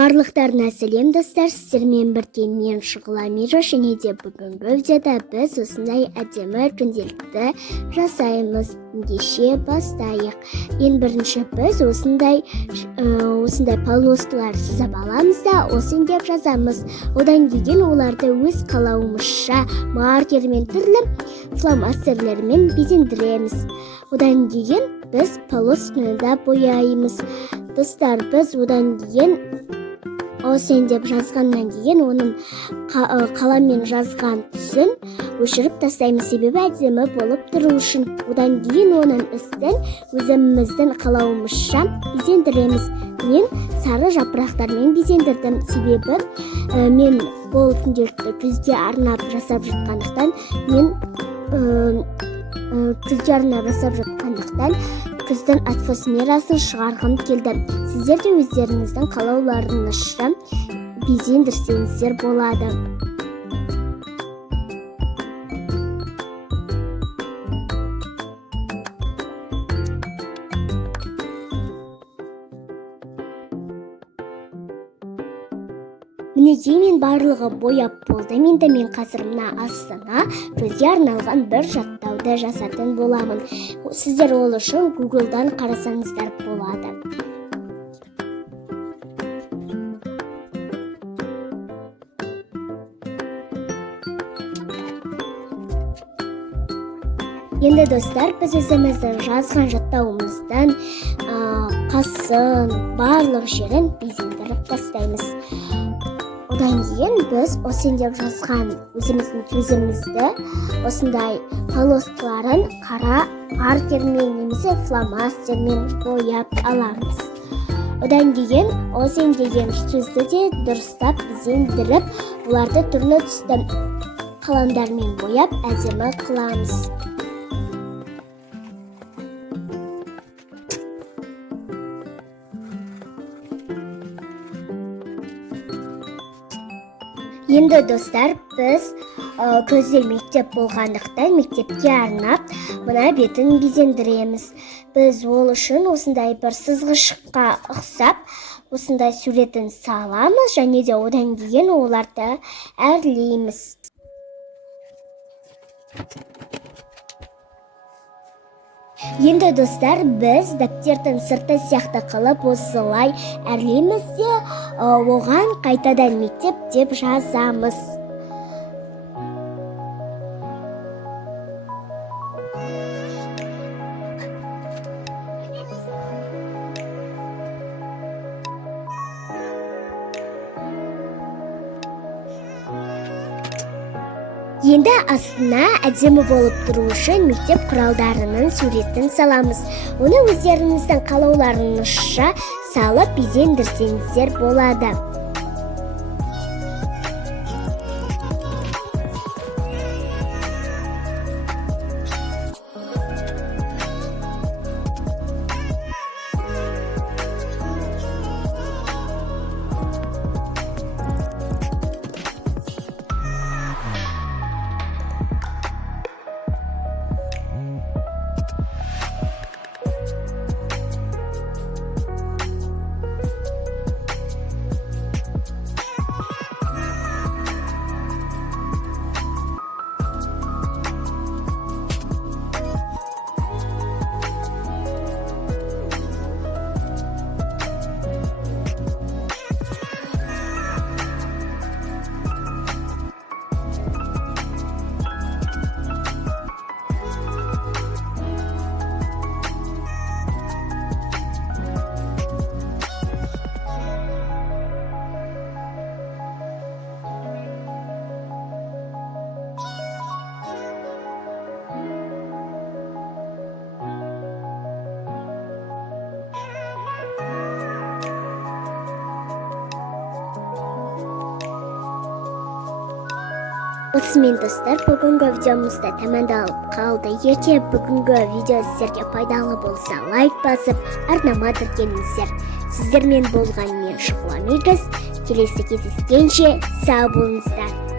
Барлықтарына сәлем достар, сіздермен бірге мен Шұғыла Мира, және де бүгінгі видеода біз осындай әдемі күнделікті жасаймыз. Ендеше бастайық. Ең бірінші біз осындай полоскалар сызып аламыз да осыны деп жазамыз. Одан кейін оларды өз қалауымызша маркермен, түрлі фломастерлермен безендіреміз. Одан кейін біз полосканы да бояймыз. Достар, біз одан кейін осыны деп жазғаннан кейін оның қаламмен жазған түсін өшіріп тастаймыз, себебі әдемі болып тұру үшін. Одан кейін оның үстін өзіміздің қалауымызша безендіреміз. Мен сары жапырақтармен безендірдім, себебі мен бұл күнделікті күзге арнап жасап жатқандықтан, күздің атмосферасын шығарғым келді. Сіздер де өздеріңіздің қалауларыңызша безендірсеңіздер болады. Мінекей, мен барлығы бояп болды. Мен қазір мына астына көзге арналған бір жаттауды жасатын боламын. Сіздер ол үшін Google-дан қарасаңыздар болады. Енді достар, біз өзіміздің жазған жаттауымыздан қасын, барлық жерін безендіріп тастаймыз. Одан кейін біз осыны деп жазған өзіміздің сөзімізді осындай полоскаларын қара маркермен немесе фломастермен бояп аламыз. Одан кейін осыны деген сөзді де дұрыстап безендіріп, оларды түрлі түсті қаламдармен бояп әдемі қыламыз. Енді достар, біз көзде мектеп болғандықтан мектепке арнап мына бетін безендіреміз. Біз ол үшін осындай бір сызғышқа ұқсап осындай суретін саламыз, және де одан кейін оларды әрлейміз. Енді достар, біз дәптердің сырты сияқты қылып осылай әрлейміз де оған қайтадан мектеп деп жазамыз. Енді астына әдемі болып тұру үшін мектеп құралдарының суретін саламыз. Оны өздеріңіздің қалауларыңызша салып безендірсеңіздер болады. Осымен достар, бүгінгі видеомызда тәмамдалып қалды. Егер бүгінгі видео сіздерге пайдалы болса, лайк басып, арнама тіркеліңіздер. Сіздермен болған мен Шұғыла Мира. Келесі кездескенше сау болыңыздар.